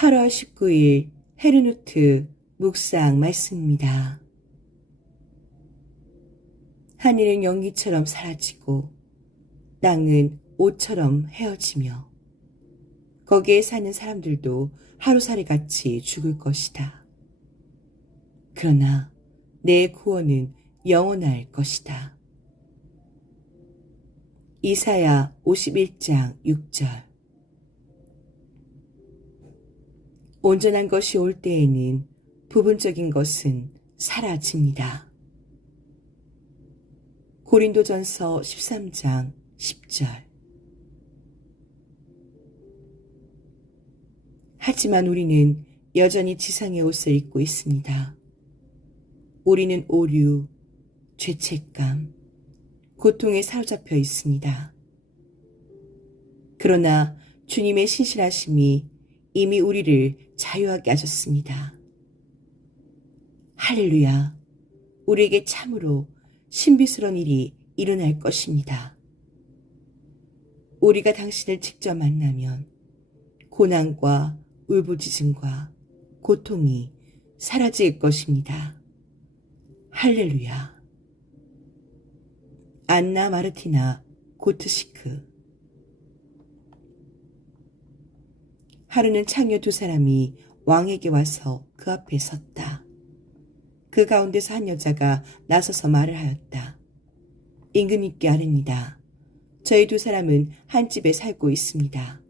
8월 19일 헤르누트 묵상 말씀입니다. 하늘은 연기처럼 사라지고 땅은 옷처럼 헤어지며 거기에 사는 사람들도 하루살이 같이 죽을 것이다. 그러나 내 구원은 영원할 것이다. 이사야 51장 6절 온전한 것이 올 때에는 부분적인 것은 사라집니다. 고린도전서 13장 10절 하지만 우리는 여전히 지상의 옷을 입고 있습니다. 우리는 오류, 죄책감, 고통에 사로잡혀 있습니다. 그러나 주님의 신실하심이 이미 우리를 자유하게 하셨습니다. 할렐루야. 우리에게 참으로 신비스러운 일이 일어날 것입니다. 우리가 당신을 직접 만나면 고난과 울부짖음과 고통이 사라질 것입니다. 할렐루야. 안나 마르티나 고트시크 하루는 창녀 두 사람이 왕에게 와서 그 앞에 섰다. 그 가운데서 한 여자가 나서서 말을 하였다. 임금님께 아릅니다. 저희 두 사람은 한 집에 살고 있습니다.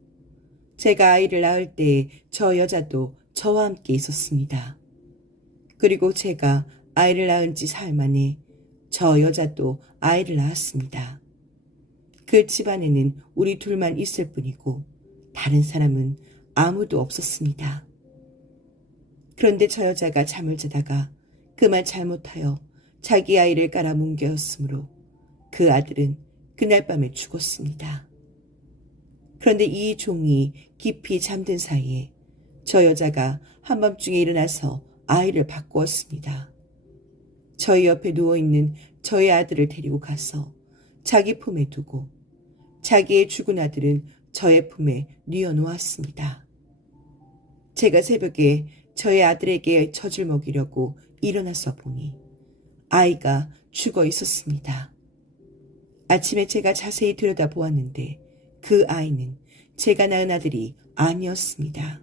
제가 아이를 낳을 때 저 여자도 저와 함께 있었습니다. 그리고 제가 아이를 낳은 지 사흘 만에 저 여자도 아이를 낳았습니다. 그 집안에는 우리 둘만 있을 뿐이고 다른 사람은 아무도 없었습니다. 그런데 저 여자가 잠을 자다가 그만 잘못하여 자기 아이를 깔아 뭉개었으므로 그 아들은 그날 밤에 죽었습니다. 그런데 이 종이 깊이 잠든 사이에 저 여자가 한밤중에 일어나서 아이를 바꾸었습니다. 저희 옆에 누워있는 저의 아들을 데리고 가서 자기 품에 두고 자기의 죽은 아들은 저의 품에 뉘어놓았습니다. 제가 새벽에 저의 아들에게 젖을 먹이려고 일어나서 보니 아이가 죽어 있었습니다. 아침에 제가 자세히 들여다보았는데 그 아이는 제가 낳은 아들이 아니었습니다.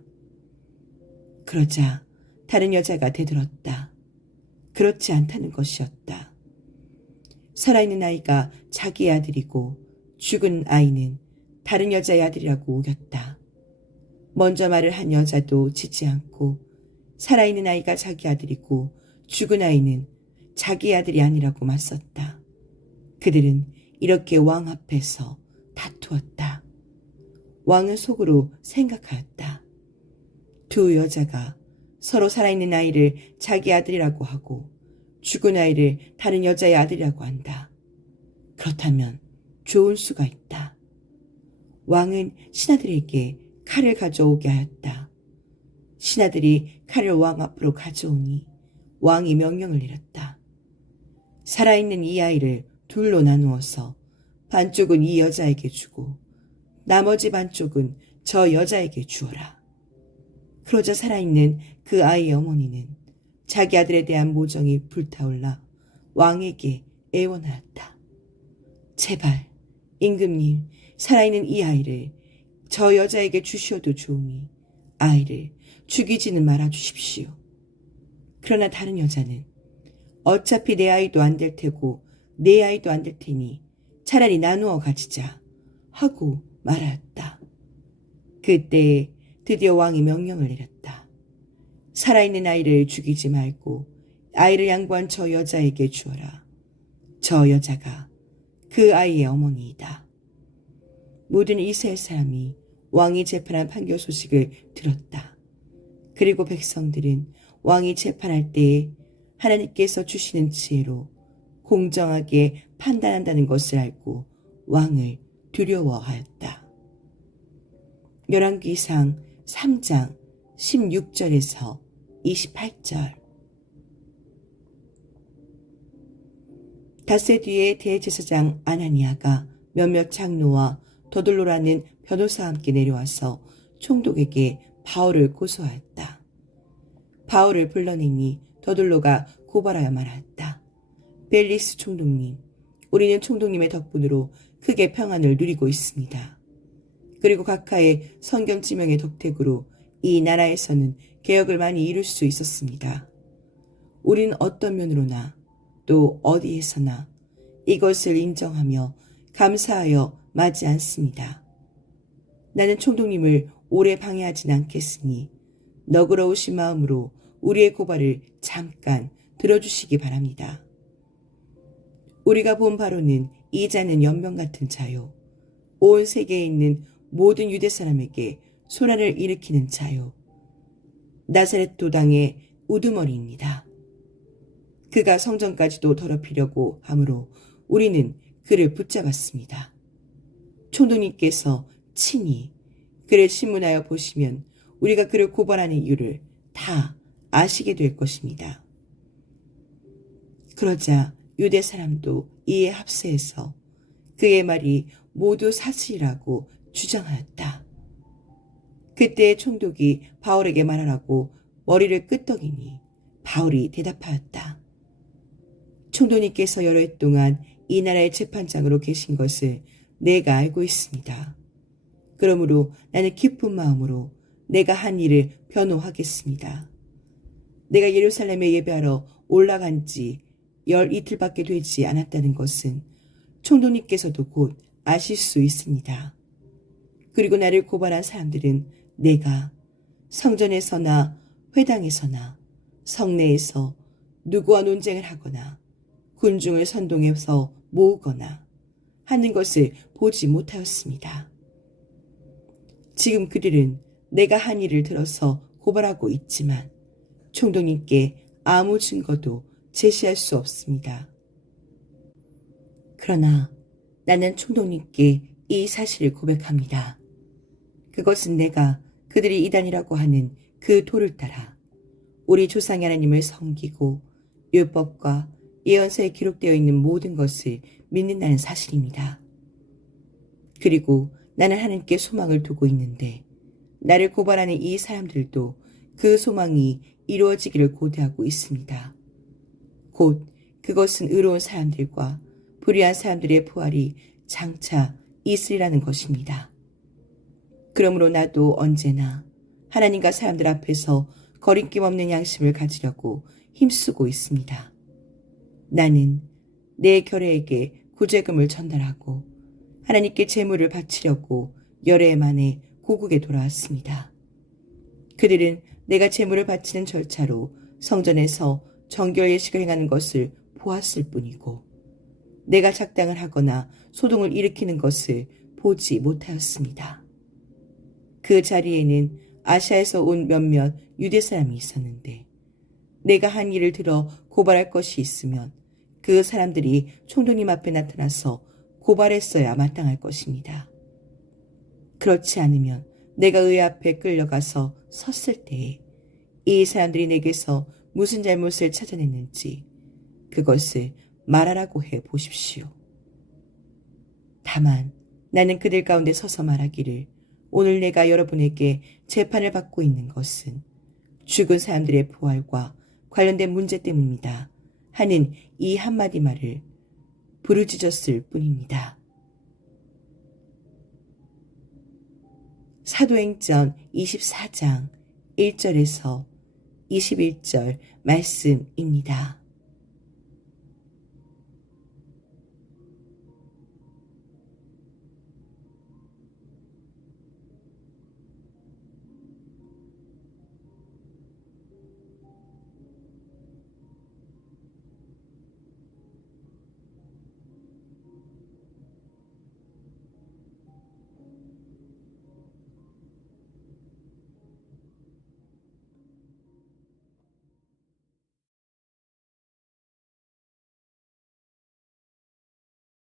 그러자 다른 여자가 대들었다. 그렇지 않다는 것이었다. 살아있는 아이가 자기의 아들이고 죽은 아이는 다른 여자의 아들이라고 우겼다. 먼저 말을 한 여자도 지지 않고 살아있는 아이가 자기 아들이고 죽은 아이는 자기 아들이 아니라고 맞섰다. 그들은 이렇게 왕 앞에서 다투었다. 왕은 속으로 생각하였다. 두 여자가 서로 살아있는 아이를 자기 아들이라고 하고 죽은 아이를 다른 여자의 아들이라고 한다. 그렇다면 좋은 수가 있다. 왕은 신하들에게 칼을 가져오게 하였다. 신하들이 칼을 왕 앞으로 가져오니 왕이 명령을 내렸다. 살아있는 이 아이를 둘로 나누어서 반쪽은 이 여자에게 주고 나머지 반쪽은 저 여자에게 주어라. 그러자 살아있는 그 아이의 어머니는 자기 아들에 대한 모정이 불타올라 왕에게 애원하였다. 제발 임금님 살아있는 이 아이를 저 여자에게 주시어도 좋으니 아이를 죽이지는 말아 주십시오. 그러나 다른 여자는 어차피 내 아이도 안 될 테고 내 아이도 안 될 테니 차라리 나누어 가지자 하고 말하였다. 그때 드디어 왕이 명령을 내렸다. 살아있는 아이를 죽이지 말고 아이를 양보한 저 여자에게 주어라. 저 여자가 그 아이의 어머니이다. 모든 이스라엘 사람이 왕이 재판한 판결 소식을 들었다. 그리고 백성들은 왕이 재판할 때에 하나님께서 주시는 지혜로 공정하게 판단한다는 것을 알고 왕을 두려워하였다. 열왕기상 3장 16절에서 28절 닷새 뒤에 대제사장 아나니아가 몇몇 장로와 더들로라는 변호사와 함께 내려와서 총독에게 바울을 고소하였다. 바울을 불러내니 더둘로가 고발하여 말하였다. 벨리스 총독님, 우리는 총독님의 덕분으로 크게 평안을 누리고 있습니다. 그리고 각하의 성경 지명의 덕택으로 이 나라에서는 개혁을 많이 이룰 수 있었습니다. 우리는 어떤 면으로나 또 어디에서나 이것을 인정하며 감사하여 마지 않습니다. 나는 총독님을 오래 방해하진 않겠으니 너그러우신 마음으로 우리의 고발을 잠깐 들어주시기 바랍니다. 우리가 본 바로는 이 자는 연명 같은 자요. 온 세계에 있는 모든 유대 사람에게 소란을 일으키는 자요. 나사렛 도당의 우두머리입니다. 그가 성전까지도 더럽히려고 하므로 우리는 그를 붙잡았습니다. 총독님께서 친히 그를 신문하여 보시면 우리가 그를 고발하는 이유를 다 아시게 될 것입니다. 그러자 유대 사람도 이에 합세해서 그의 말이 모두 사실이라고 주장하였다. 그때 총독이 바울에게 말하라고 머리를 끄덕이니 바울이 대답하였다. 총독님께서 여러 해 동안 이 나라의 재판장으로 계신 것을 내가 알고 있습니다. 그러므로 나는 기쁜 마음으로 내가 한 일을 변호하겠습니다. 내가 예루살렘에 예배하러 올라간 지 열 이틀밖에 되지 않았다는 것은 총독님께서도 곧 아실 수 있습니다. 그리고 나를 고발한 사람들은 내가 성전에서나 회당에서나 성내에서 누구와 논쟁을 하거나 군중을 선동해서 모으거나 하는 것을 보지 못하였습니다. 지금 그들은 내가 한 일을 들어서 고발하고 있지만 총독님께 아무 증거도 제시할 수 없습니다. 그러나 나는 총독님께 이 사실을 고백합니다. 그것은 내가 그들이 이단이라고 하는 그 도를 따라 우리 조상의 하나님을 섬기고 율법과 예언서에 기록되어 있는 모든 것을 믿는다는 사실입니다. 그리고 나는 하나님께 소망을 두고 있는데 나를 고발하는 이 사람들도 그 소망이 이루어지기를 고대하고 있습니다. 곧 그것은 의로운 사람들과 불의한 사람들의 부활이 장차 있으리라는 것입니다. 그러므로 나도 언제나 하나님과 사람들 앞에서 거리낌 없는 양심을 가지려고 힘쓰고 있습니다. 나는 내 결애에게 구제금을 전달하고 하나님께 제물을 바치려고 열애 만에 고국에 돌아왔습니다. 그들은 내가 제물을 바치는 절차로 성전에서 정결 예식을 행하는 것을 보았을 뿐이고 내가 작당을 하거나 소동을 일으키는 것을 보지 못하였습니다. 그 자리에는 아시아에서 온 몇몇 유대 사람이 있었는데 내가 한 일을 들어 고발할 것이 있으면 그 사람들이 총독님 앞에 나타나서 고발했어야 마땅할 것입니다. 그렇지 않으면 내가 의 앞에 끌려가서 섰을 때에 이 사람들이 내게서 무슨 잘못을 찾아냈는지 그것을 말하라고 해 보십시오. 다만 나는 그들 가운데 서서 말하기를 오늘 내가 여러분에게 재판을 받고 있는 것은 죽은 사람들의 부활과 관련된 문제 때문입니다. 하는 이 한마디 말을 부르짖었을 뿐입니다. 사도행전 24장 1절에서 21절 말씀입니다.